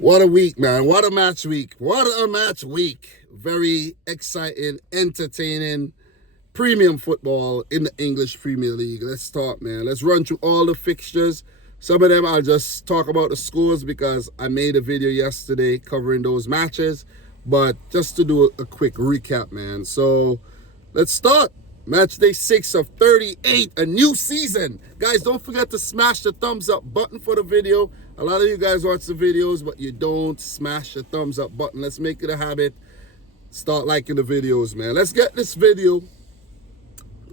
What a week, man. What a match week. What a match week. Very exciting, entertaining, premium football in the English Premier League. Let's start, man. Let's run through all the fixtures. Some of them I'll just talk about the scores because I made a video yesterday covering those matches. But just to do a quick recap, man. So let's start. Match day 6 of 38, a new season. Guys, don't forget to smash the thumbs up button for the video. A lot of you guys watch the videos, but you don't smash the thumbs up button. Let's make it a habit. Start liking the videos, man. Let's get this video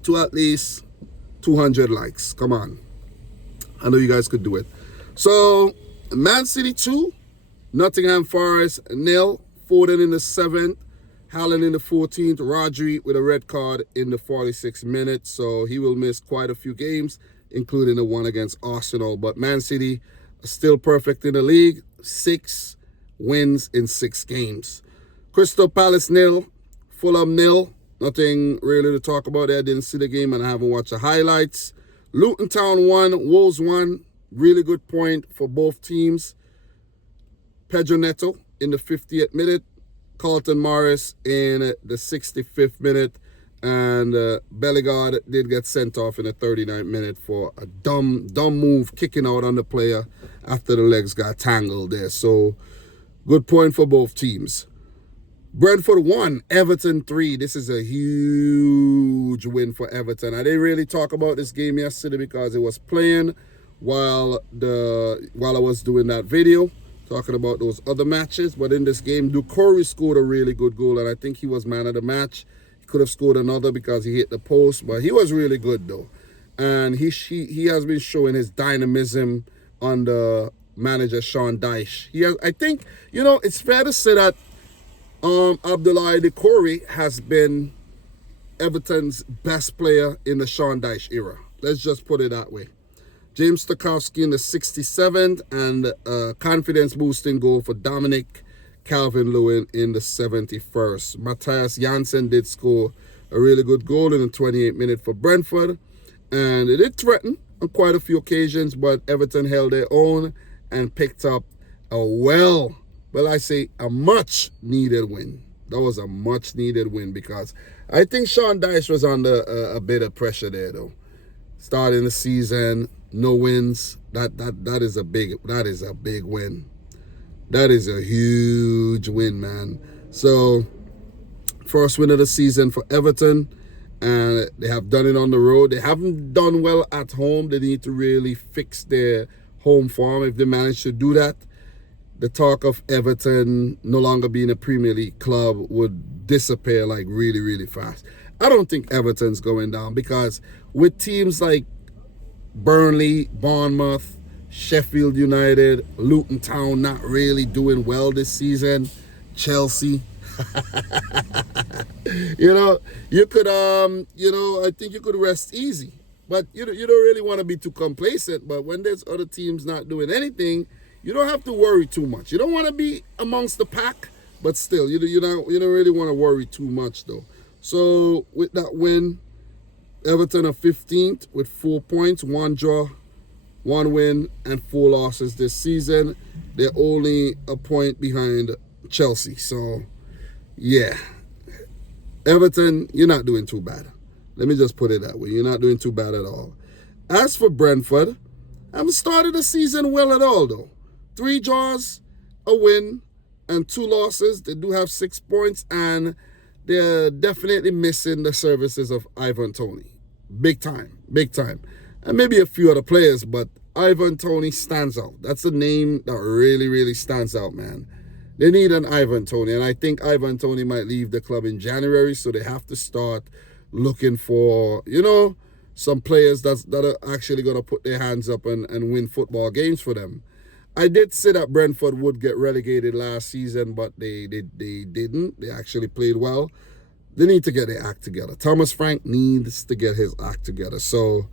to at least 200 likes. Come on. I know you guys could do it. So, Man City 2, Nottingham Forest 0, Foden in the 7th. Haaland in the 14th, Rodri with a red card in the 46th minute. So he will miss quite a few games, including the one against Arsenal. But Man City are still perfect in the league. 6 wins in 6 games. Crystal Palace 0, Fulham 0. Nothing really to talk about there. I didn't see the game and I haven't watched the highlights. Luton Town 1, Wolves 1. Really good point for both teams. Pedro Neto in the 50th minute. Carlton Morris in the 65th minute, and Bellegarde did get sent off in the 39th minute for a dumb move, kicking out on the player after the legs got tangled there. So, good point for both teams. Brentford 1, Everton 3. This is a huge win for Everton. I didn't really talk about this game yesterday because it was playing while I was doing that video, talking about those other matches. But in this game, Doucouré scored a really good goal, and I think he was man of the match. He could have scored another because he hit the post, but he was really good, though. And he has been showing his dynamism under manager Sean Dyche. I think, it's fair to say that Abdoulaye Doucouré has been Everton's best player in the Sean Dyche era. Let's just put it that way. James Tarkowski in the 67th, and a confidence-boosting goal for Dominic Calvert-Lewin in the 71st. Matthias Jansen did score a really good goal in the 28th minute for Brentford, and it did threaten on quite a few occasions, but Everton held their own and picked up a much-needed win. That was a much-needed win because I think Sean Dyche was under a bit of pressure there, though. Starting the season, no wins. That is a big win. That is a huge win, man. So, first win of the season for Everton, and they have done it on the road. They haven't done well at home. They need to really fix their home form. If they manage to do that, the talk of Everton no longer being a Premier League club would disappear like really, really fast. I don't think Everton's going down because with teams like Burnley, Bournemouth, Sheffield United, Luton Town not really doing well this season, Chelsea, you could, I think you could rest easy. But you don't really want to be too complacent. But when there's other teams not doing anything, you don't have to worry too much. You don't want to be amongst the pack, but still, you don't really want to worry too much, though. So with that win, Everton are 15th with 4 points, 1 draw, 1 win, and 4 losses this season. They're only a point behind Chelsea. So, yeah. Everton, you're not doing too bad. Let me just put it that way. You're not doing too bad at all. As for Brentford, I haven't started the season well at all, though. 3 draws, a win, and 2 losses. They do have 6 points, and they're definitely missing the services of Ivan Toney. Big time. And maybe a few other players, but Ivan Toney stands out. That's a name that really, really stands out, man. They need an Ivan Toney, and I think Ivan Toney might leave the club in January, so they have to start looking for, some players that are actually going to put their hands up and win football games for them. I did say that Brentford would get relegated last season, but they didn't. They actually played well. They need to get their act together. Thomas Frank needs to get his act together. So,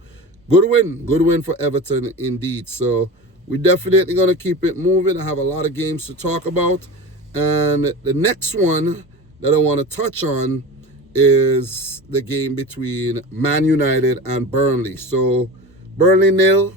good win for Everton indeed. So, we're definitely going to keep it moving. I have a lot of games to talk about. And the next one that I want to touch on is the game between Man United and Burnley. So, Burnley 0,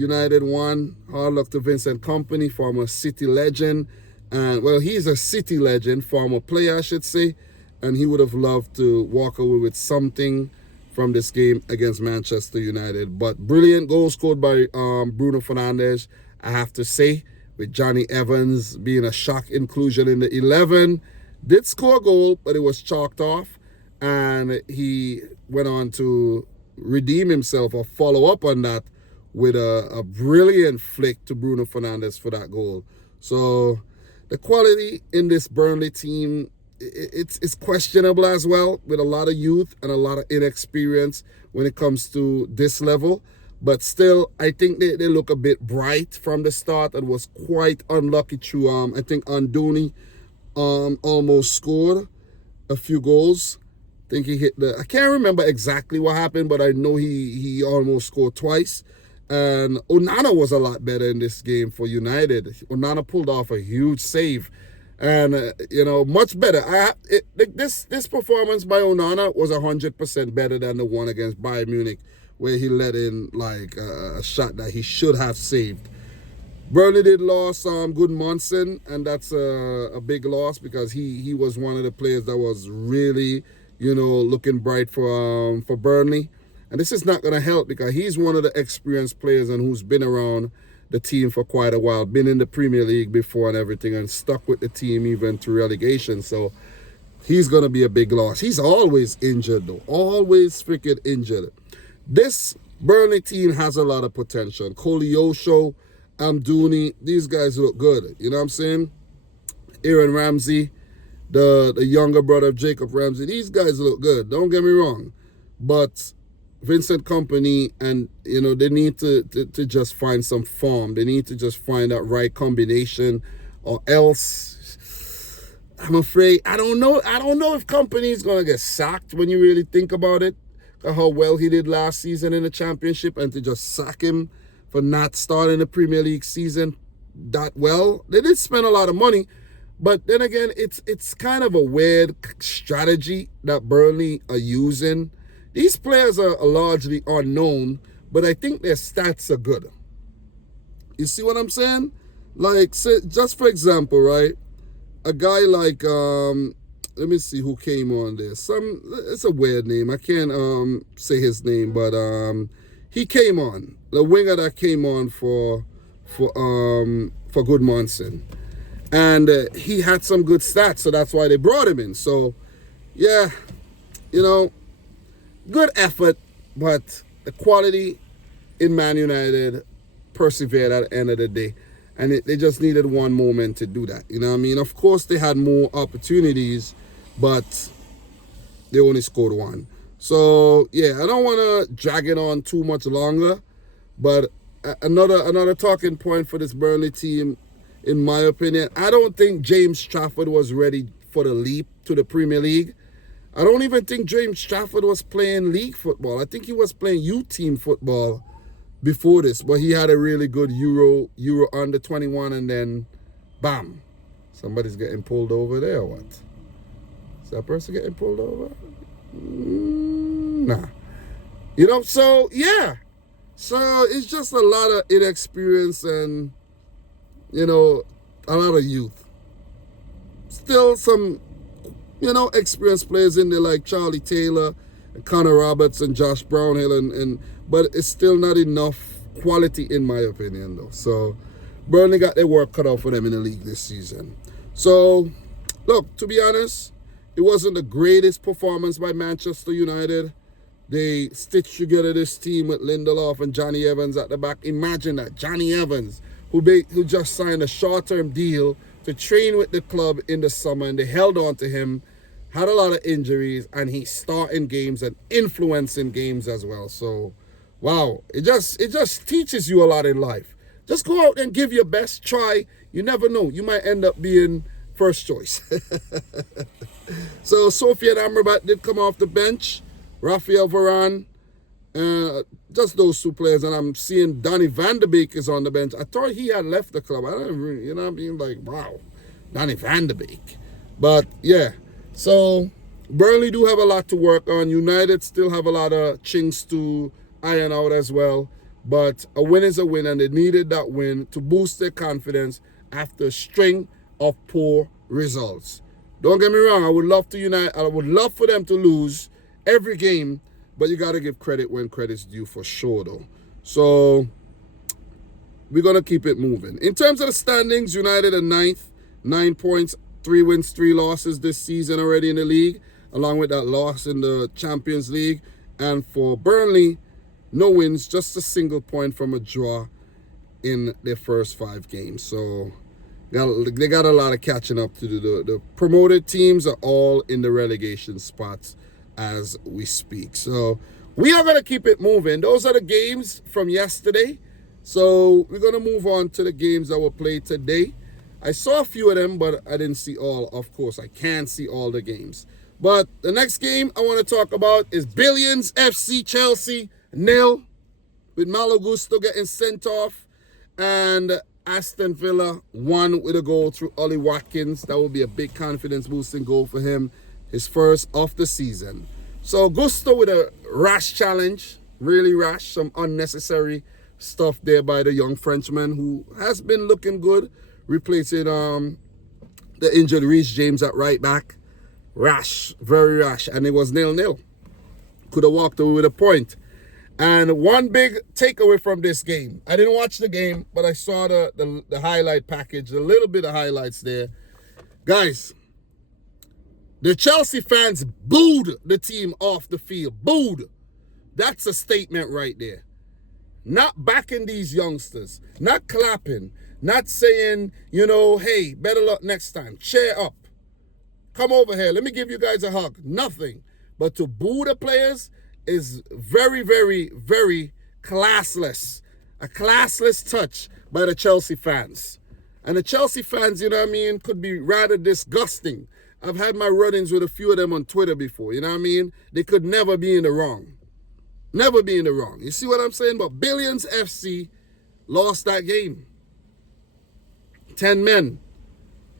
United won. Hard luck to Vincent Kompany, former City legend. And, well, he's a City legend, former player, I should say. And he would have loved to walk away with something from this game against Manchester United. But brilliant goal scored by Bruno Fernandes, I have to say, with Johnny Evans being a shock inclusion in the 11. Did score a goal, but it was chalked off. And he went on to redeem himself or follow up on that with a brilliant flick to Bruno Fernandes for that goal. So the quality in this Burnley team, it's questionable as well, with a lot of youth and a lot of inexperience when it comes to this level. But still, I think they look a bit bright from the start and was quite unlucky through, I think Andoni almost scored a few goals. I think he hit I can't remember exactly what happened, but I know he almost scored twice. And Onana was a lot better in this game for United. Onana pulled off a huge save. And, much better. This performance by Onana was 100% better than the one against Bayern Munich, where he let in like a shot that he should have saved. Burnley did lose Gudmundsson, and that's a big loss because he was one of the players that was really, looking bright for Burnley. And this is not going to help because he's one of the experienced players and who's been around the team for quite a while, been in the Premier League before and everything, and stuck with the team even to relegation. So he's going to be a big loss. He's always injured, though. Always freaking injured. This Burnley team has a lot of potential. Koleosho, Amdouni, these guys look good. You know what I'm saying? Aaron Ramsey, the younger brother of Jacob Ramsey, these guys look good. Don't get me wrong. But Vincent Kompany, and they need to just find some form. They need to just find that right combination, or else I'm afraid I don't know if Kompany's gonna get sacked when you really think about it. How well he did last season in the Championship, and to just sack him for not starting the Premier League season that well. They did spend a lot of money, but then again, it's kind of a weird strategy that Burnley are using. These players are largely unknown, but I think their stats are good. You see what I'm saying? Like, say, just for example, right? A guy like, let me see who came on there. It's a weird name. I can't say his name, but he came on. The winger that came on for Gudmundsson. And he had some good stats, so that's why they brought him in. So, yeah, good effort, but the quality in Man United persevered at the end of the day. And they just needed one moment to do that. You know what I mean? Of course, they had more opportunities, but they only scored one. So, yeah, I don't want to drag it on too much longer. But another talking point for this Burnley team, in my opinion, I don't think James Trafford was ready for the leap to the Premier League. I don't even think James Trafford was playing league football. I think he was playing youth team football before this. But he had a really good Euro under 21, and then, bam, somebody's getting pulled over there or what? Is that person getting pulled over? Nah. So, yeah. So, it's just a lot of inexperience and, a lot of youth. Still some experienced players in there like Charlie Taylor, and Connor Roberts, and Josh Brownhill, but it's still not enough quality in my opinion, though. So Burnley got their work cut out for them in the league this season. So, look, to be honest, it wasn't the greatest performance by Manchester United. They stitched together this team with Lindelof and Johnny Evans at the back. Imagine that, Johnny Evans, who just signed a short-term deal to train with the club in the summer, and they held on to him, had a lot of injuries, and he's starting games and influencing games as well. So, wow, it just teaches you a lot in life. Just go out and give your best try. You never know. You might end up being first choice. So, Sofiane Amrabat did come off the bench. Rafael Varane, just those two players, and I'm seeing Donny van de Beek is on the bench. I thought he had left the club. I don't really, what I mean? Like, wow, Donny van de Beek. But, yeah, so Burnley do have a lot to work on. United still have a lot of chinks to iron out as well. But a win is a win, and they needed that win to boost their confidence after a string of poor results. Don't get me wrong, I would love for them to lose every game, but you got to give credit when credit's due for sure, though. So we're going to keep it moving. In terms of the standings, United are 9th, 9 points, 3 wins, 3 losses this season already in the league, along with that loss in the Champions League. And for Burnley, no wins, just a single point from a draw in their first 5 games. So they got a lot of catching up to do. The promoted teams are all in the relegation spots as we speak. So we are going to keep it moving. Those are the games from yesterday. So we're going to move on to the games that were played today. I saw a few of them, but I didn't see all. Of course, I can't see all the games. But the next game I want to talk about is Billions FC Chelsea 0, with Malo Gusto getting sent off, and Aston Villa 1 with a goal through Ollie Watkins. That will be a big confidence-boosting goal for him, his first of the season. So Gusto with a rash challenge, really rash, some unnecessary stuff there by the young Frenchman who has been looking good, replacing the injured Reece James at right back. Rash, very rash, and it was 0-0. Could have walked away with a point. And one big takeaway from this game, I didn't watch the game, but I saw the highlight package, a little bit of highlights there. Guys, the Chelsea fans booed the team off the field. Booed. That's a statement right there. Not backing these youngsters, not clapping, not saying, hey, better luck next time. Cheer up. Come over here. Let me give you guys a hug. Nothing. But to boo the players is very, very, very classless. A classless touch by the Chelsea fans. And the Chelsea fans, could be rather disgusting. I've had my run-ins with a few of them on Twitter before, They could never be in the wrong. Never be in the wrong. You see what I'm saying? But Billions FC lost that game. 10 men.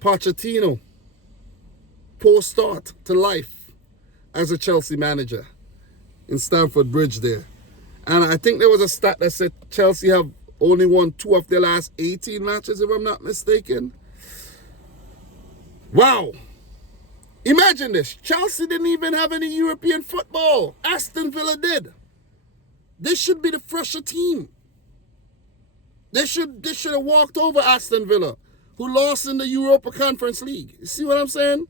Pochettino. Poor start to life as a Chelsea manager in Stamford Bridge there. And I think there was a stat that said Chelsea have only won 2 of their last 18 matches, if I'm not mistaken. Wow. Imagine this. Chelsea didn't even have any European football. Aston Villa did. This should be the fresher team. They should have walked over Aston Villa, who lost in the Europa Conference League. You see what I'm saying?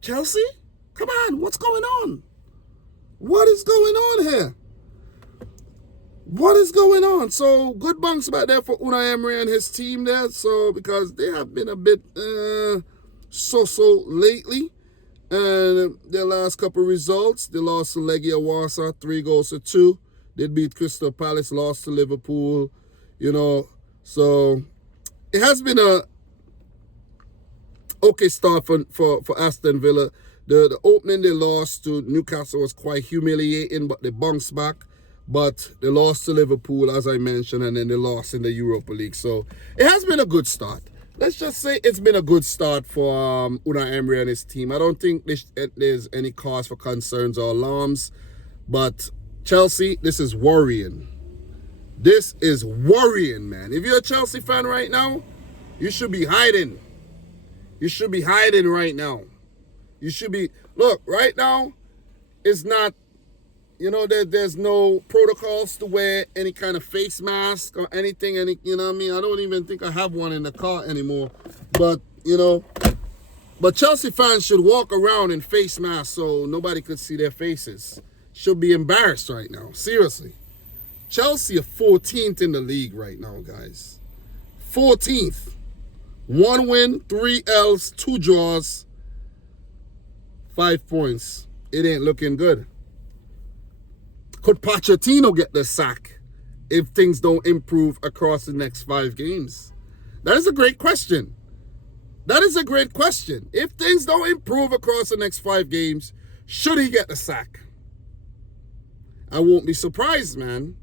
Chelsea? Come on, what's going on? What is going on here? What is going on? So, good bunks back there for Unai Emery and his team there. So, because they have been a bit so-so lately. And their last couple of results, they lost to Legia Warsaw 3-2. They beat Crystal Palace, lost to Liverpool, So, it has been a okay start for Aston Villa. The opening they lost to Newcastle was quite humiliating, but they bounced back. But they lost to Liverpool, as I mentioned, and then they lost in the Europa League. So it has been a good start. Let's just say it's been a good start for Unai Emery and his team. I don't think there's any cause for concerns or alarms. But Chelsea, this is worrying. This is worrying, man. If you're a Chelsea fan right now, you should be hiding. You should be hiding right now. You should be... Look, right now, it's not... there's no protocols to wear any kind of face mask or anything. I don't even think I have one in the car anymore. But, but Chelsea fans should walk around in face masks so nobody could see their faces. Should be embarrassed right now. Seriously. Chelsea are 14th in the league right now, guys. 14th. 1 win, 3 L's, 2 draws, 5 points. It ain't looking good. Could Pochettino get the sack if things don't improve across the next 5 games? That is a great question. That is a great question. If things don't improve across the next 5 games, should he get the sack? I won't be surprised, man.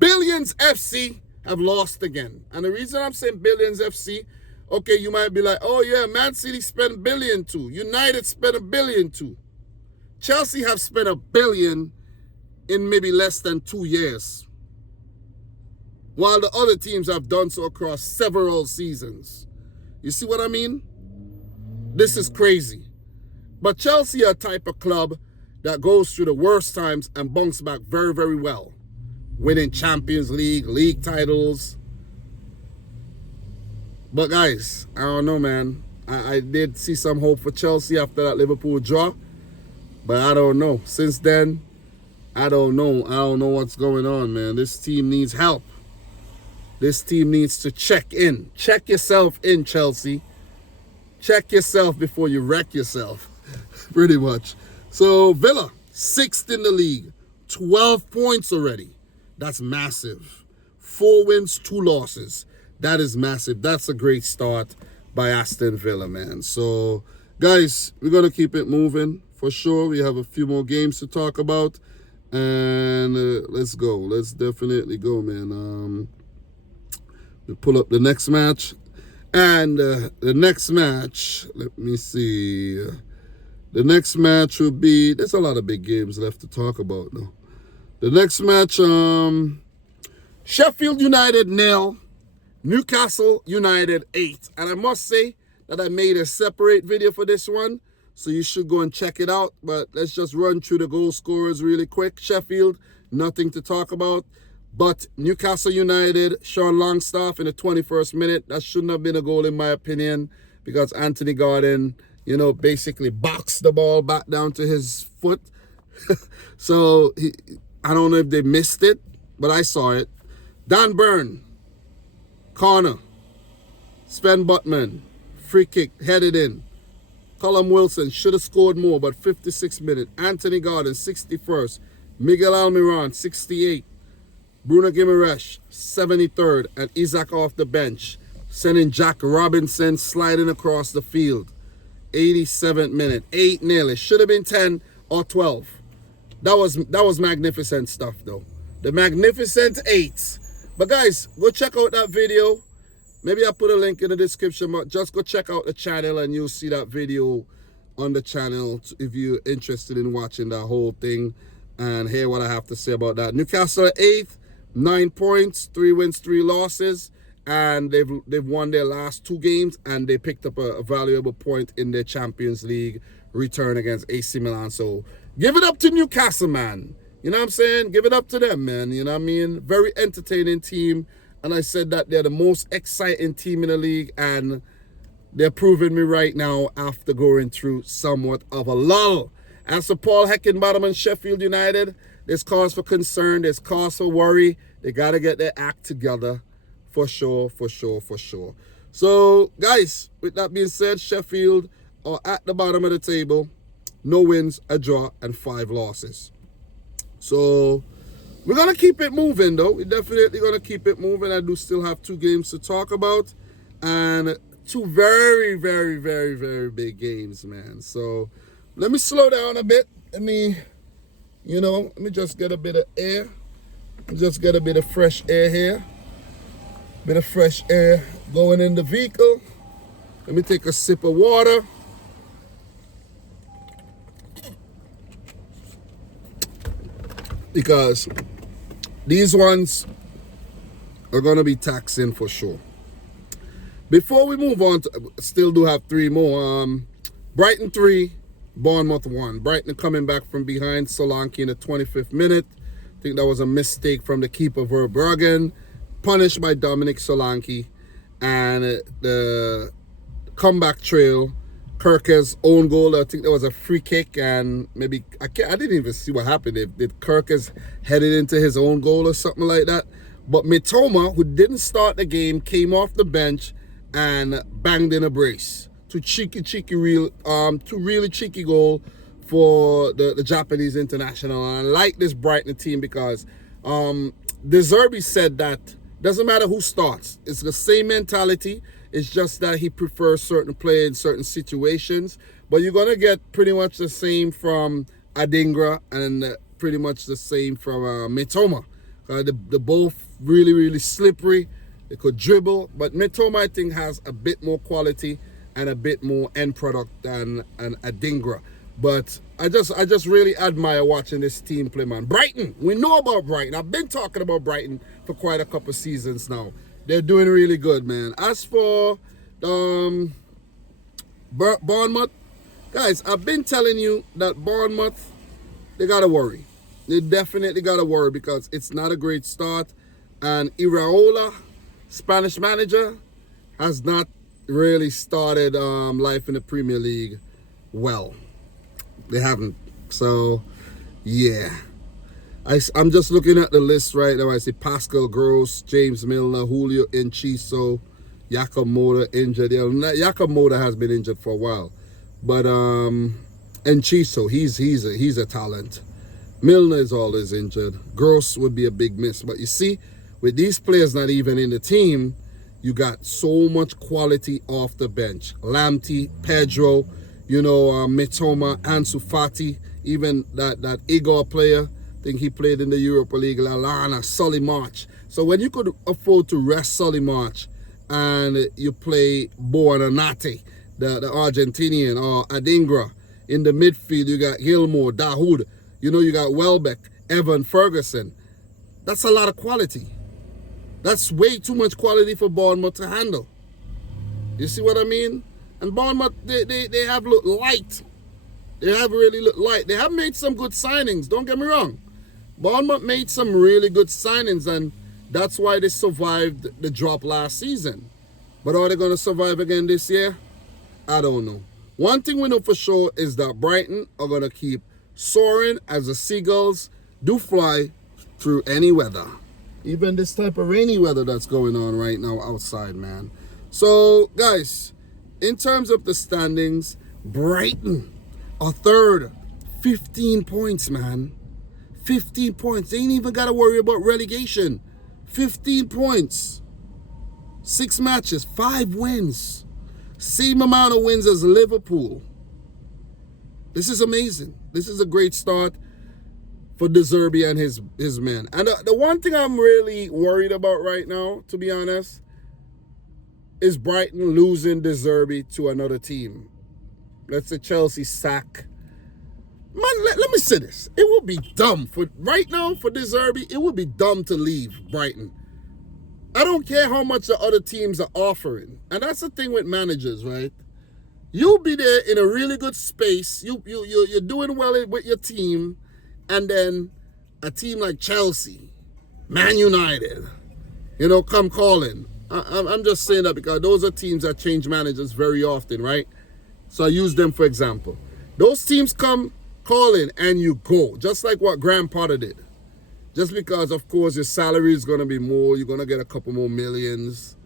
Billions FC have lost again. And the reason I'm saying Billions FC, okay, you might be like, oh yeah, Man City spent $1 billion too. United spent $1 billion too. Chelsea have spent $1 billion in maybe less than 2 years. while the other teams have done so across several seasons. You see what I mean? This is crazy. But Chelsea are a type of club that goes through the worst times and bounce back very, very well. Winning Champions League, league titles. But guys, I don't know, man. I did see some hope for Chelsea after that Liverpool draw. But I don't know. Since then, I don't know. I don't know what's going on, man. This team needs help. This team needs to check in. Check yourself in, Chelsea. Check yourself before you wreck yourself. Pretty much. So, Villa, 6th in the league. 12 points already. That's massive. 4 wins, 2 losses. That is massive. That's a great start by Aston Villa, man. So, guys, we're going to keep it moving for sure. We have a few more games to talk about. And let's go. Let's definitely go, man. We'll pull up the next match. And the next match, let me see. The next match will be, there's a lot of big games left to talk about now. The next match, Sheffield United 0, Newcastle United 8. And I must say that I made a separate video for this one, so you should go and check it out. But let's just run through the goal scorers really quick. Sheffield, nothing to talk about. But Newcastle United, Sean Longstaff in the 21st minute. That shouldn't have been a goal in my opinion, because Anthony Gordon, basically boxed the ball back down to his foot. So I don't know if they missed it, but I saw it. Dan Burn, corner. Sven Botman, free kick, headed in. Callum Wilson should have scored more, but 56th minute. Anthony Gordon, 61st. Miguel Almiron, 68th. Bruno Guimaraes, 73rd. And Isaac off the bench, sending Jack Robinson sliding across the field. 87th minute. 8-0. It should have been 10 or 12. That was magnificent stuff, though. The magnificent 8s. But guys, go check out that video. Maybe I'll put a link in the description, but just go check out the channel and you'll see that video on the channel if you're interested in watching that whole thing and hear what I have to say about that. Newcastle are 8th, 9 points, 3 wins, 3 losses, and they've won their last 2 games, and they picked up a valuable point in their Champions League return against AC Milan. So give it up to Newcastle, man. You know what I'm saying? Give it up to them, man. You know what I mean? Very entertaining team. And I said that they're the most exciting team in the league, and they're proving me right now after going through somewhat of a lull. As for Paul Heckenbottom and Sheffield United, there's cause for concern, there's cause for worry. They got to get their act together for sure, for sure, for sure. So, guys, with that being said, Sheffield are at the bottom of the table. No wins, a draw, and 5 losses. So we're going to keep it moving, though. We're definitely going to keep it moving. I do still have 2 games to talk about. And 2 very, very, very, very big games, man. So let me slow down a bit. Let me just get a bit of air. Just get a bit of fresh air here. Bit of fresh air going in the vehicle. Let me take a sip of water. Because these ones are going to be taxing for sure. Before we move on, still do have 3 more. Brighton 3, Bournemouth 1. Brighton coming back from behind Solanke in the 25th minute. I think that was a mistake from the keeper, Verbruggen. Punished by Dominic Solanke. And the comeback trail, Kirke's own goal. I think there was a free kick, and maybe I didn't even see what happened. Did Kirke's headed into his own goal or something like that? But Mitoma, who didn't start the game, came off the bench and banged in a brace. Two really cheeky goal for the Japanese international. And I like this Brighton team because De Zerbi said that doesn't matter who starts. It's the same mentality. It's just that he prefers certain play in certain situations. But you're going to get pretty much the same from Adingra and pretty much the same from Mitoma. They're both really, really slippery. They could dribble. But Mitoma, I think, has a bit more quality and a bit more end product than an Adingra. But I just really admire watching this team play, man. Brighton, we know about Brighton. I've been talking about Brighton for quite a couple seasons now. They're doing really good, man. As for Bournemouth, guys, I've been telling you that Bournemouth, they got to worry. They definitely got to worry because it's not a great start. And Iraola, Spanish manager, has not really started life in the Premier League well. They haven't. So, yeah. I'm just looking at the list right now. I see Pascal Gross, James Milner, Julio Enciso, Jakob Moura injured. Jakob Moura has been injured for a while. But Enciso, he's a talent. Milner is always injured. Gross would be a big miss. But you see, with these players not even in the team, you got so much quality off the bench. Lamptey, Pedro, Mitoma, Ansu Fati, even that Igor player, I think he played in the Europa League, Lallana, Solly March. So when you could afford to rest Solly March and you play Buonanotte, the Argentinian, or Adingra, in the midfield you got Gilmour, Dahoud, you got Welbeck, Evan Ferguson. That's a lot of quality. That's way too much quality for Bournemouth to handle. You see what I mean? And Bournemouth, they have looked light. They have really looked light. They have made some good signings, don't get me wrong. Bournemouth made some really good signings, and that's why they survived the drop last season. But are they going to survive again this year? I don't know. One thing we know for sure is that Brighton are going to keep soaring as the seagulls do fly through any weather. Even this type of rainy weather that's going on right now outside, man. So, guys, in terms of the standings, Brighton are third. 15 points, man. 15 points. They ain't even got to worry about relegation. 15 points. 6 matches, 5 wins. Same amount of wins as Liverpool. This is amazing. This is a great start for De Zerbi and his men. And the one thing I'm really worried about right now, to be honest, is Brighton losing De Zerbi to another team. Let's say Chelsea sack. Man, let me say this. It would be dumb for right now for De Zerbi. It would be dumb to leave Brighton. I don't care how much the other teams are offering. And that's the thing with managers, right? You'll be there in a really good space. You're doing well with your team. And then a team like Chelsea, Man United, come calling. I'm just saying that because those are teams that change managers very often, right? So I use them for example. Those teams come calling and you go, just like what Graham Potter did. Just because, of course, your salary is going to be more, you're going to get a couple more millions.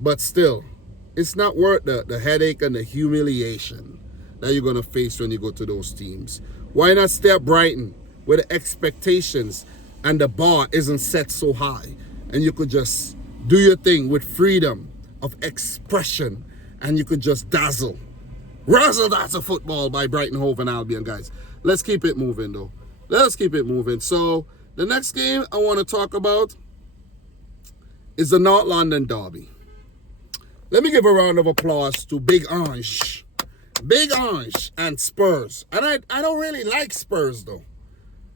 But still, it's not worth the headache and the humiliation that you're going to face when you go to those teams. Why not stay at Brighton where the expectations and the bar isn't set so high and you could just do your thing with freedom of expression and you could just dazzle. Razzle-dazzle football by Brighton Hove and Albion, guys. Let's keep it moving, though. Let's keep it moving. So, the next game I want to talk about is the North London Derby. Let me give a round of applause to Big Orange. Big Orange and Spurs. And I don't really like Spurs, though.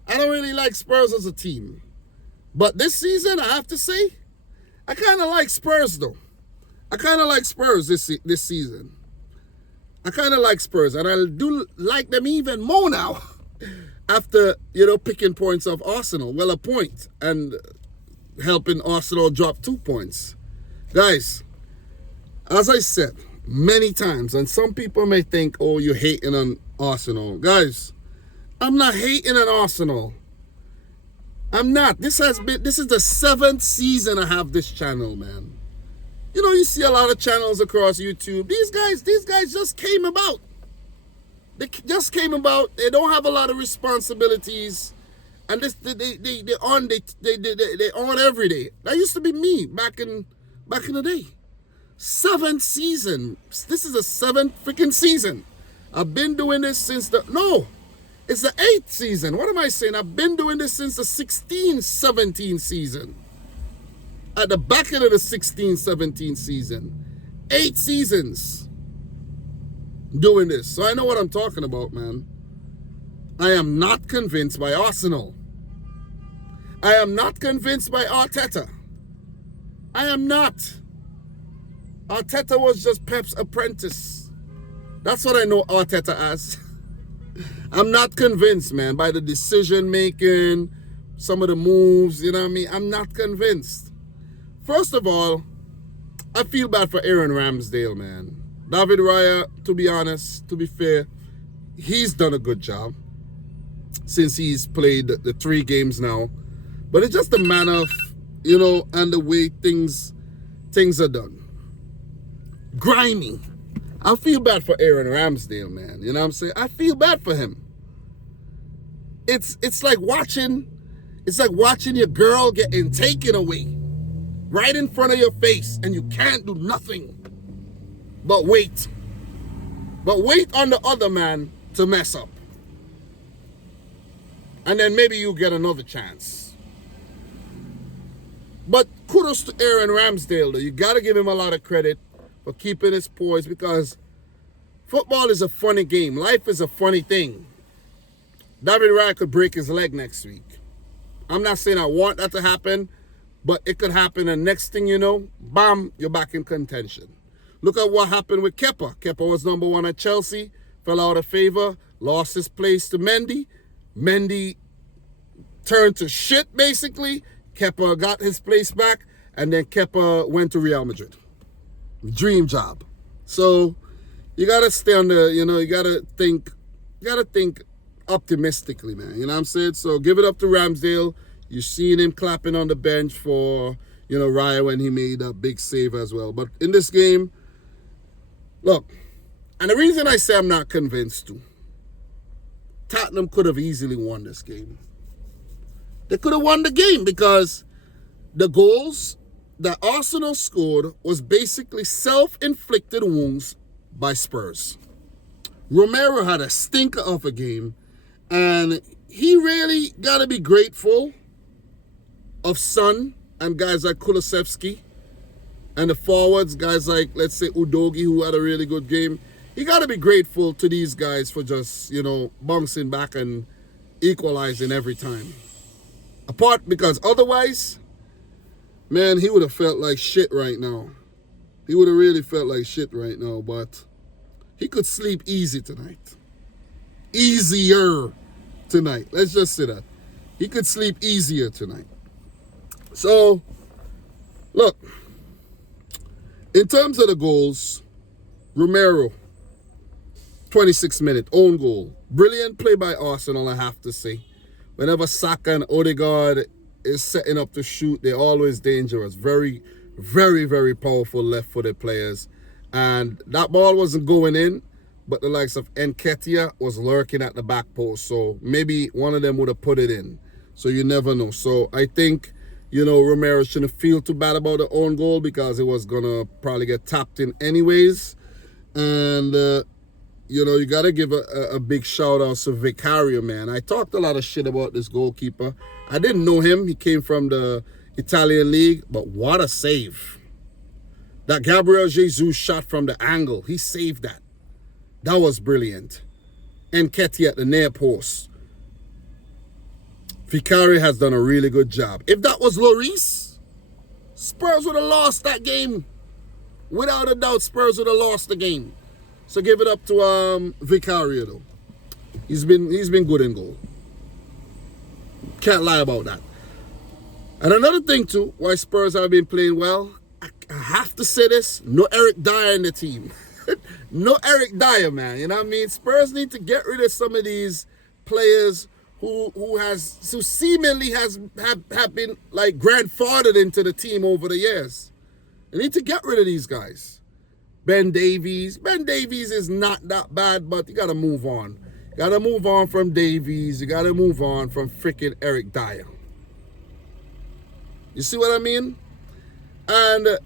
I don't really like Spurs as a team. But this season, I have to say, I kind of like Spurs, though. I kind of like Spurs this season. I kind of like Spurs, and I do like them even more now after, picking points off Arsenal. Well, a point, and helping Arsenal drop 2 points. Guys, as I said many times, and some people may think, oh, you're hating on Arsenal. Guys, I'm not hating on Arsenal. I'm not. This is the 7th season I have this channel, man. You see a lot of channels across YouTube. These guys just came about. They just came about. They don't have a lot of responsibilities, and they on every day. That used to be me back in the day. 7th season. This is the 7th freaking season. I've been doing this since it's the 8th season. What am I saying? I've been doing this since the 16-17 season. At the back end of the 16-17 season. 8 seasons. doing this. So I know what I'm talking about, man. I am not convinced by Arsenal. I am not convinced by Arteta. I am not. Arteta was just Pep's apprentice. That's what I know Arteta as. I'm not convinced, man, by the decision making, some of the moves, you know what I mean? I'm not convinced. First of all, I feel bad for Aaron Ramsdale, man. David Raya, to be honest, to be fair, he's done a good job since he's played the 3 games now. But it's just the manner of, you know, and the way things are done. Grimy. I feel bad for Aaron Ramsdale, man. You know what I'm saying? I feel bad for him. It's like watching your girl getting taken away right in front of your face, and you can't do nothing but wait. But wait on the other man to mess up. And then maybe you get another chance. But kudos to Aaron Ramsdale, though. You got to give him a lot of credit for keeping his poise, because football is a funny game. Life is a funny thing. David Raya could break his leg next week. I'm not saying I want that to happen, but it could happen, and next thing you know, bam, you're back in contention. Look at what happened with Kepa. Kepa was number 1 at Chelsea, fell out of favor, lost his place to Mendy. Mendy turned to shit, basically. Kepa got his place back, and then Kepa went to Real Madrid. Dream job. So you gotta stay on the, you know, you gotta think optimistically, man. You know what I'm saying? So give it up to Ramsdale. You're seeing him clapping on the bench for, you know, Raya when he made a big save as well. But in this game, look, and the reason I say I'm not convinced too, Tottenham could have easily won this game. They could have won the game because the goals that Arsenal scored was basically self-inflicted wounds by Spurs. Romero had a stinker of a game, and he really got to be grateful of Son and guys like Kulusevski, and the forwards, guys like, let's say, Udogie, who had a really good game. He got to be grateful to these guys for just, you know, bouncing back and equalizing every time. Apart, because otherwise, man, he would have felt like shit right now. He would have really felt like shit right now, but he could sleep easy tonight. Easier tonight. Let's just say that. He could sleep easier tonight. So, look, in terms of the goals, Romero, 26-minute own goal. Brilliant play by Arsenal, I have to say. Whenever Saka and Odegaard is setting up to shoot, they're always dangerous. Very, very, very powerful left-footed players. And that ball wasn't going in, but the likes of Nketiah was lurking at the back post. So maybe one of them would have put it in. So you never know. So I think, you know, Romero shouldn't feel too bad about the own goal because it was going to probably get tapped in anyways. And, you know, you got to give a big shout out to Vicario, man. I talked a lot of shit about this goalkeeper. I didn't know him. He came from the Italian league, but what a save. That Gabriel Jesus shot from the angle, he saved that. That was brilliant. Nketiah at the near post. Vicario has done a really good job. If that was Lloris, Spurs would have lost that game. Without a doubt, Spurs would have lost the game. So give it up to Vicario, though. He's been good in goal. Can't lie about that. And another thing, too, why Spurs have been playing well, I have to say this, no Eric Dyer in the team. No Eric Dyer, man. You know what I mean? Spurs need to get rid of some of these players who seemingly have been like grandfathered into the team over the years. They need to get rid of these guys. Ben Davies is not that bad, but you got to move on. You got to move on from Davies. You got to move on from freaking Eric Dyer. You see what I mean? And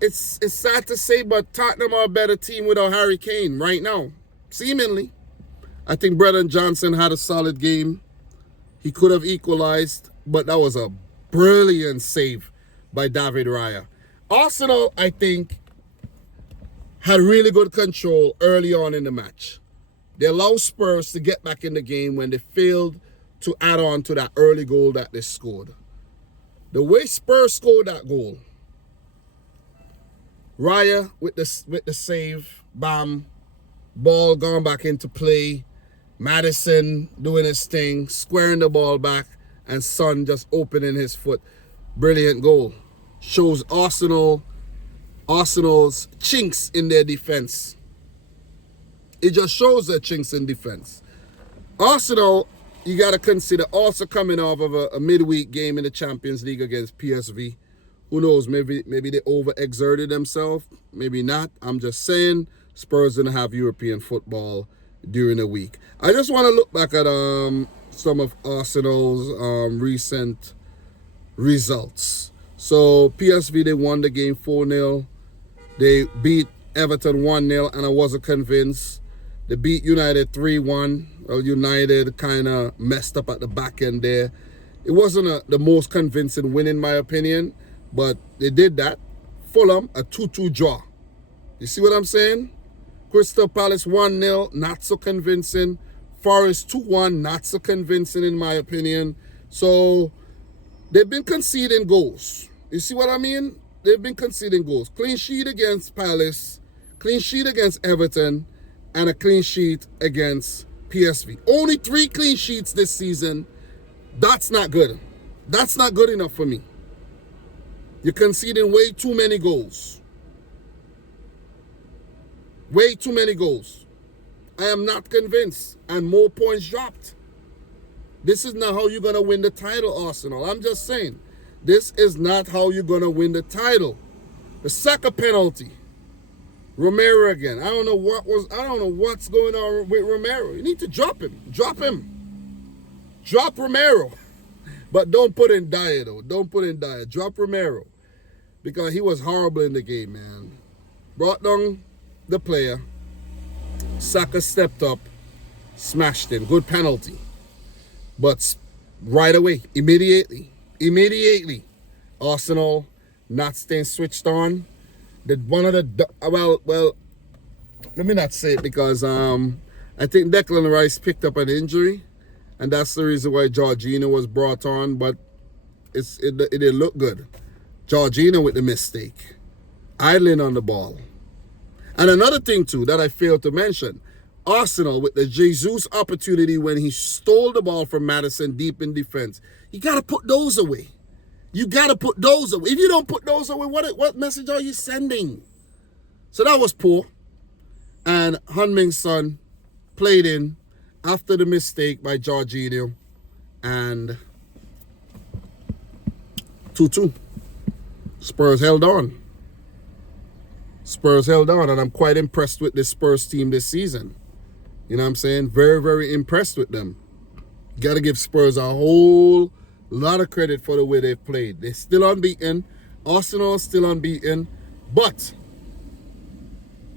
it's sad to say, but Tottenham are a better team without Harry Kane right now. Seemingly. I think Brennan Johnson had a solid game. He could have equalized, but that was a brilliant save by David Raya. Arsenal, I think, had really good control early on in the match. They allowed Spurs to get back in the game when they failed to add on to that early goal that they scored. The way Spurs scored that goal, Raya with the save, bam, ball gone back into play, Maddison doing his thing, squaring the ball back, and Son just opening his foot. Brilliant goal. Shows Arsenal's chinks in their defense. It just shows their chinks in defense. Arsenal, you got to consider, also coming off of a midweek game in the Champions League against PSV. Who knows, maybe they overexerted themselves, maybe not. I'm just saying, Spurs didn't have European football during the week. I just want to look back at some of Arsenal's recent results. So PSV, they won the game 4-0. They beat Everton 1-0, and I wasn't convinced. They beat United 3-1. Well, United kind of messed up at the back end there. It wasn't the most convincing win in my opinion, but they did that. Fulham, a 2-2 draw. You see what I'm saying? Crystal Palace 1-0, not so convincing. Forest 2-1, not so convincing in my opinion. So they've been conceding goals. You see what I mean? They've been conceding goals. Clean sheet against Palace, clean sheet against Everton, and a clean sheet against PSV. Only 3 clean sheets this season. That's not good. That's not good enough for me. You're conceding way too many goals. Way too many goals. I am not convinced. And more points dropped. This is not how you're going to win the title, Arsenal. I'm just saying. This is not how you're going to win the title. The Saka penalty. Romero again. I don't know what's going on with Romero. You need to drop him. Drop him. Drop Romero. But don't put in Dyer, though. Don't put in Dyer. Drop Romero. Because he was horrible in the game, man. Brought down the player. Saka stepped up. Smashed him. Good penalty. But right away, immediately, Arsenal not staying switched on. Let me not say it because I think Declan Rice picked up an injury, and that's the reason why Jorginho was brought on, but it didn't look good. Jorginho with the mistake, idling on the ball. And another thing too that I failed to mention, Arsenal with the Jesus opportunity when he stole the ball from Maddison deep in defense. You got to put those away. You got to put those away. If you don't put those away, what message are you sending? So that was poor. And Heung-min Son played in after the mistake by Jorginho. And 2-2. Spurs held on. Spurs held on. And I'm quite impressed with this Spurs team this season. You know what I'm saying? Very, very impressed with them. Got to give Spurs a whole lot of credit for the way they've played. They're still unbeaten. Arsenal is still unbeaten. But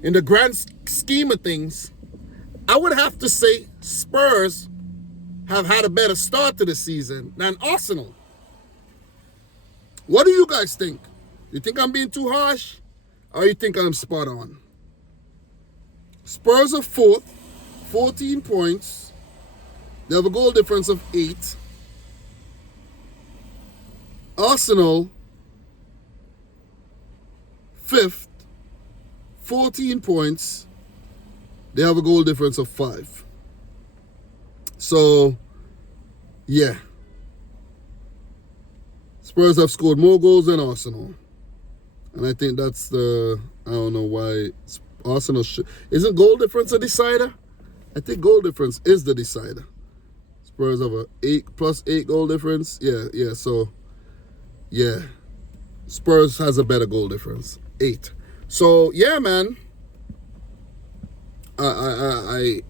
in the grand scheme of things, I would have to say Spurs have had a better start to the season than Arsenal. What do you guys think? You think I'm being too harsh? Or you think I'm spot on? Spurs are 4th, 14 points. They have a goal difference of 8. Arsenal, 5th, 14 points. They have a goal difference of 5. So, yeah. Spurs have scored more goals than Arsenal. And I think that's I don't know why Arsenal should. Isn't goal difference a decider? I think goal difference is the decider. Spurs have a 8 goal difference. Yeah, so, yeah. Spurs has a better goal difference. 8. So, yeah, man. I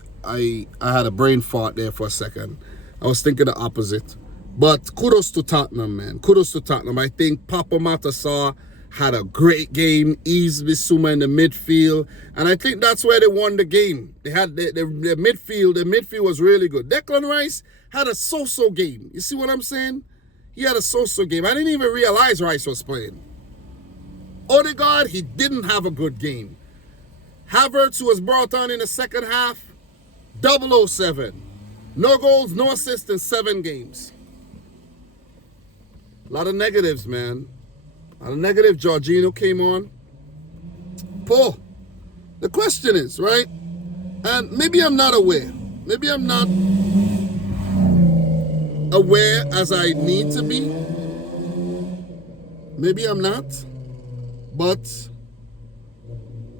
had a brain fart there for a second. I was thinking the opposite. But kudos to Tottenham, man. Kudos to Tottenham. I think Papa Matasar had a great game. Eased Bissouma in the midfield. And I think that's where they won the game. They had their midfield. The midfield was really good. Declan Rice had a so-so game. You see what I'm saying? He had a so-so game. I didn't even realize Rice was playing. Odegaard, he didn't have a good game. Havertz, who was brought on in the second half, 007. No goals, no assists in 7 games. A lot of negatives, man. A lot of negative. Jorginho came on. Poor. The question is, right? And maybe I'm not aware. Maybe I'm not aware as I need to be. Maybe I'm not. But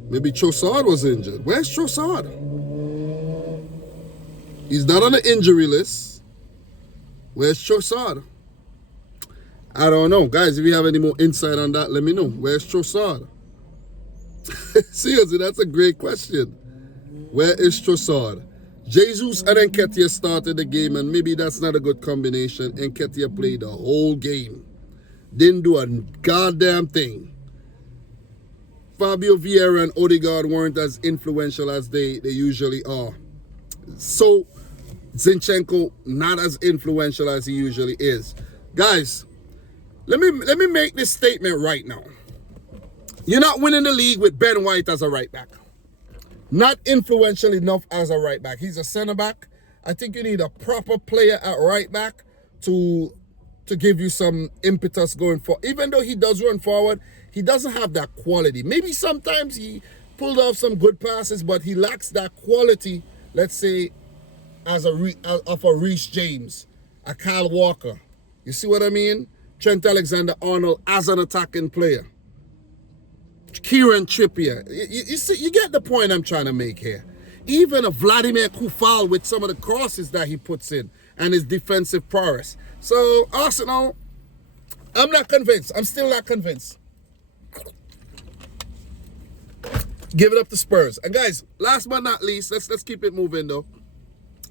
maybe Trossard was injured. Where's Trossard? He's not on the injury list. Where's Trossard? I don't know. Guys, if you have any more insight on that, let me know. Where's Trossard? Seriously, that's a great question. Where is Trossard? Jesus and Nketiah started the game, and maybe that's not a good combination. Nketiah played the whole game. Didn't do a goddamn thing. Fabio Vieira and Odegaard weren't as influential as they usually are. So, Zinchenko not as influential as he usually is. Guys, let me make this statement right now. You're not winning the league with Ben White as a right back. Not influential enough as a right back. He's a center back. I think you need a proper player at right back to give you some impetus going forward. Even though he does run forward, he doesn't have that quality. Maybe sometimes he pulled off some good passes, but he lacks that quality, let's say, of a Reece James, a Kyle Walker. You see what I mean? Trent Alexander-Arnold as an attacking player. Kieran Trippier. You see, you get the point I'm trying to make here. Even a Vladimir Kufal with some of the crosses that he puts in and his defensive prowess. So, Arsenal, I'm not convinced. I'm still not convinced. Give it up to Spurs. And guys, last but not least, let's keep it moving though.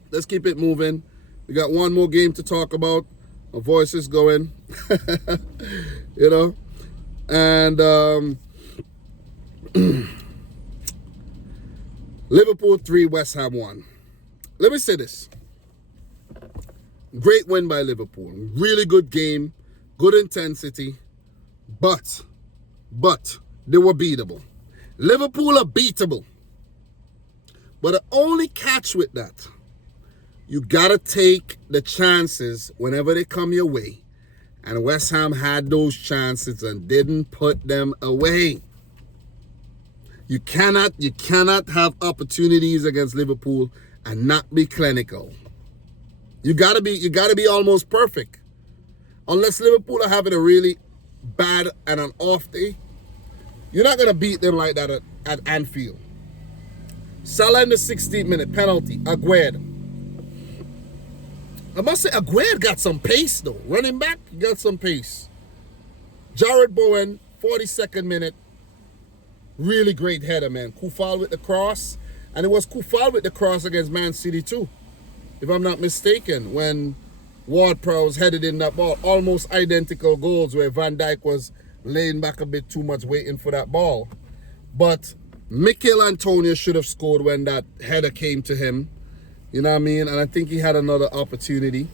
Let's keep it moving. We got one more game to talk about. My voice is going. You know. And Liverpool 3, West Ham 1. Let me say this. Great win by Liverpool. Really good game. Good intensity. But they were beatable. Liverpool are beatable. But the only catch with that, you got to take the chances whenever they come your way. And West Ham had those chances and didn't put them away. You cannot have opportunities against Liverpool and not be clinical. You gotta be almost perfect. Unless Liverpool are having a really bad and an off day, you're not gonna beat them like that at Anfield. Salah in the 16th minute penalty, Aguerd. I must say Aguerd got some pace though. Running back, got some pace. Jared Bowen, 42nd minute. Really great header, man. Kufal with the cross. And it was Kufal with the cross against Man City too, if I'm not mistaken, when Ward-Prowse headed in that ball. Almost identical goals where Van Dijk was laying back a bit too much waiting for that ball. But Mikel Antonio should have scored when that header came to him. You know what I mean? And I think he had another opportunity.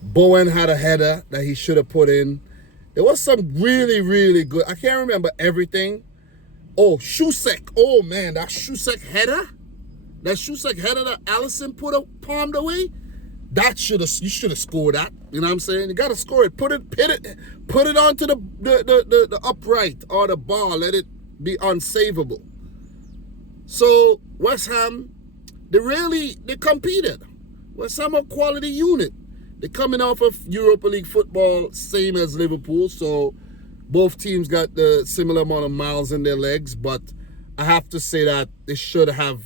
Bowen had a header that he should have put in. There was some really, really good. I can't remember everything. Oh, Shusek. Oh, man, that Shusek header. That Shusek header that Alisson palmed away. You should have scored that. You know what I'm saying? You got to score it. Put it onto the upright or the bar. Let it be unsavable. So, West Ham, they competed. West Ham a quality unit. They're coming off of Europa League football, same as Liverpool, so both teams got the similar amount of miles in their legs, but I have to say that they should have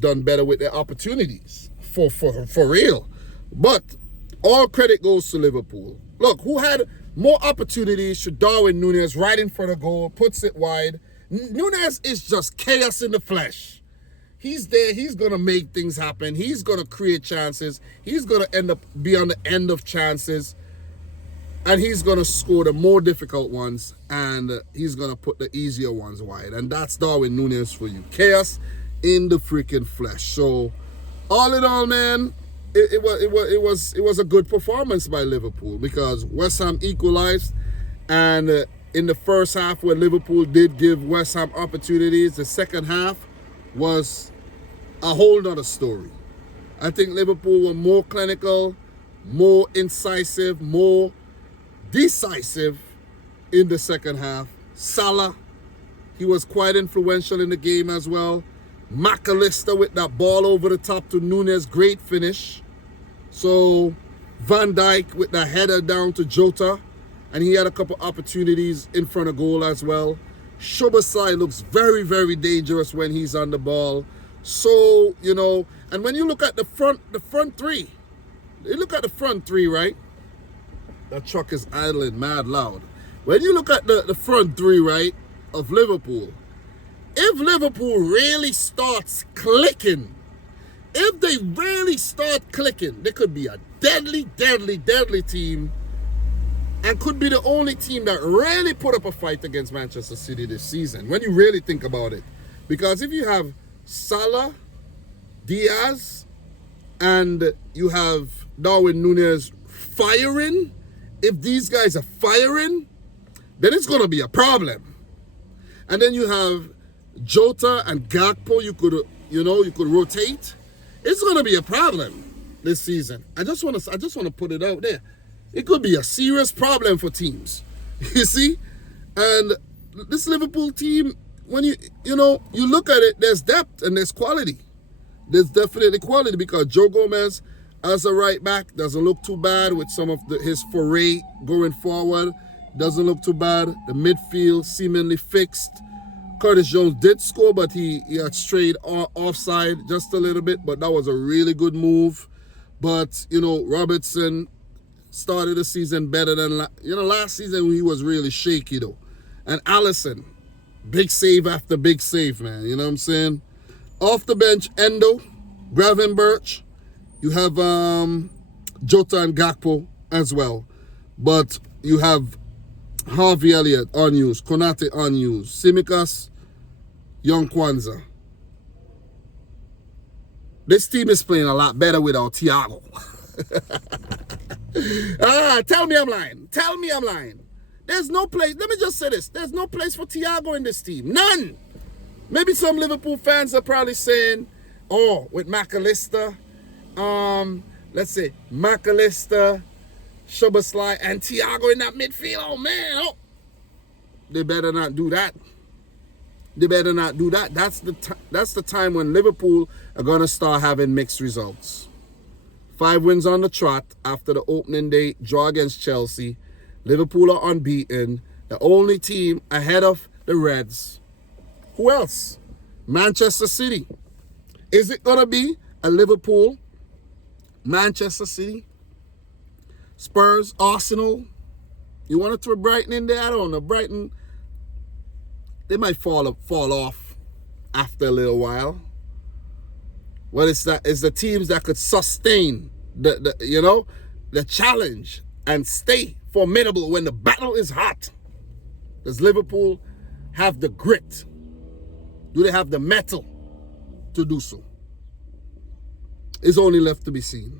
done better with their opportunities for real. But all credit goes to Liverpool. Look, who had more opportunities? Should Darwin Núñez right in front of goal, puts it wide. Núñez is just chaos in the flesh. He's there. He's going to make things happen. He's going to create chances. He's going to be on the end of chances. And he's going to score the more difficult ones. And he's going to put the easier ones wide. And that's Darwin Núñez for you. Chaos in the freaking flesh. So, all in all, man, it was a good performance by Liverpool. Because West Ham equalized. And in the first half where Liverpool did give West Ham opportunities. The second half was a whole nother story. I think Liverpool were more clinical, more incisive, more decisive in the second half. Salah, he was quite influential in the game as well. McAllister with that ball over the top to Núñez, great finish. So Van Dijk with the header down to Jota, and he had a couple opportunities in front of goal as well. Szoboszlai looks very, very dangerous when he's on the ball. So, you know, and when you look at the front three, you look at the front three, right? That truck is idling mad loud. When you look at the front three, right, of Liverpool, if Liverpool really starts clicking, if they really start clicking, they could be a deadly, deadly, deadly team and could be the only team that really put up a fight against Manchester City this season, when you really think about it. Because if you have Salah, Diaz, and you have Darwin Núñez firing, if these guys are firing, then it's going to be a problem. And then you have Jota and Gakpo, you could rotate. It's going to be a problem this season. I just want to put it out there. It could be a serious problem for teams. You see? And this Liverpool team, when you look at it, there's depth and there's quality. There's definitely quality because Joe Gomez as a right back doesn't look too bad with some of his foray going forward. Doesn't look too bad. The midfield seemingly fixed. Curtis Jones did score, but he had strayed offside just a little bit, but that was a really good move. But, Robertson started the season better than, last season he was really shaky though. And Alisson, big save after big save, man. You know what I'm saying? Off the bench, Endo, Gravenberch. You have Jota and Gakpo as well. But you have Harvey Elliott unused, Konate unused, Tsimikas, Young Kwanzaa. This team is playing a lot better without Thiago. Tell me I'm lying. Tell me I'm lying. There's no place, let me just say this, there's no place for Thiago in this team. None. Maybe some Liverpool fans are probably saying, oh, with McAllister, let's say McAllister, Szoboszlai, and Thiago in that midfield. Oh, man. Oh. They better not do that. They better not do that. That's the time when Liverpool are going to start having mixed results. 5 wins on the trot after the opening day draw against Chelsea. Liverpool are unbeaten. The only team ahead of the Reds. Who else? Manchester City. Is it going to be a Liverpool, Manchester City, Spurs, Arsenal? You want to throw Brighton in there? I don't know. Brighton, they might fall off after a little while. What is that? It's the teams that could sustain the challenge and stay formidable when the battle is hot. Does Liverpool have the grit? Do they have the mettle to do so? It's only left to be seen.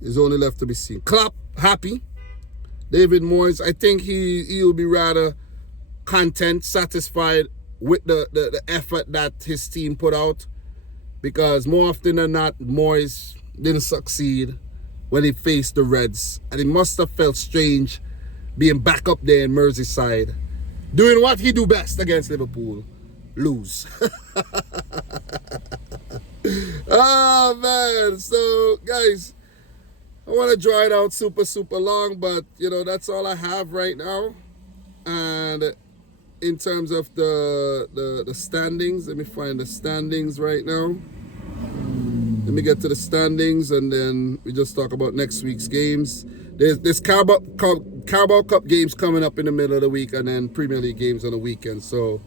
It's only left to be seen. Klopp, happy. David Moyes, I think he'll be rather content, satisfied with the effort that his team put out. Because more often than not, Moyes didn't succeed when he faced the Reds. And he must have felt strange being back up there in Merseyside, doing what he do best against Liverpool, lose. Oh, man. So, guys, I want to draw it out super, super long, but, that's all I have right now. And in terms of the standings, let me find the standings right now. Let me get to the standings, and then we just talk about next week's games. There's Carabao Cup games coming up in the middle of the week, and then Premier League games on the weekend. So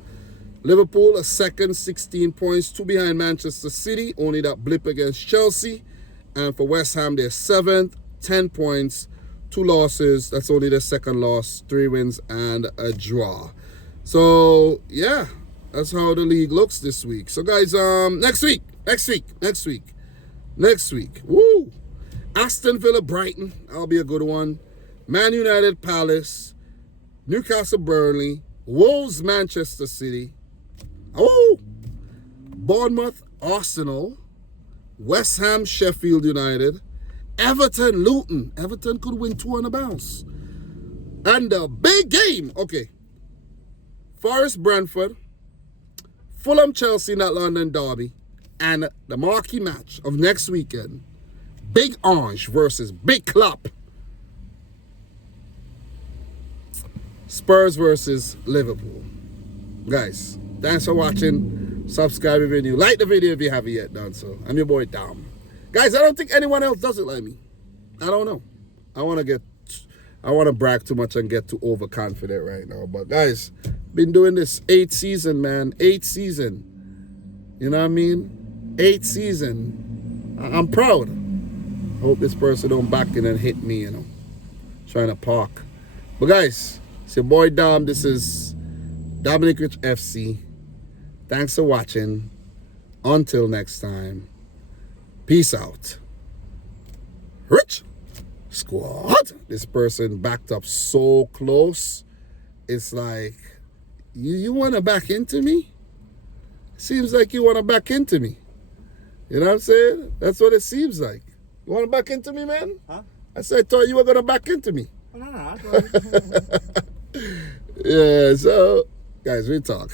Liverpool are second, 16 points, 2 behind Manchester City, only that blip against Chelsea. And for West Ham, they're 7th, 10 points, 2 losses. That's only their second loss, 3 wins and a draw. So, yeah, that's how the league looks this week. So, guys, next week, woo! Aston Villa, Brighton, that'll be a good one. Man United, Palace. Newcastle Burnley, Wolves Manchester City, oh, Bournemouth Arsenal, West Ham Sheffield United, Everton Luton. Everton could win 2 on a bounce. And the big game, okay, Forest Brentford, Fulham Chelsea in that London derby, and the marquee match of next weekend, Big Orange versus Big Club, Spurs versus Liverpool. Guys, thanks for watching. Subscribe if you're new. Like the video if you haven't yet done so. I'm your boy Dom. Guys, I don't think anyone else does it like me. I don't know. I want to brag too much and get too overconfident right now. But guys, been doing this 8th season, man. 8th season. You know what I mean? 8th season. I'm proud. Hope this person don't back in and hit me, you know. Trying to park. But guys, it's your boy Dom. This is Dominic Rich FC. Thanks for watching. Until next time. Peace out. Rich Squad. This person backed up so close. It's like, you want to back into me? Seems like you want to back into me. You know what I'm saying? That's what it seems like. You want to back into me, man? Huh? I thought you were going to back into me. No. Yeah, so, guys, we talk.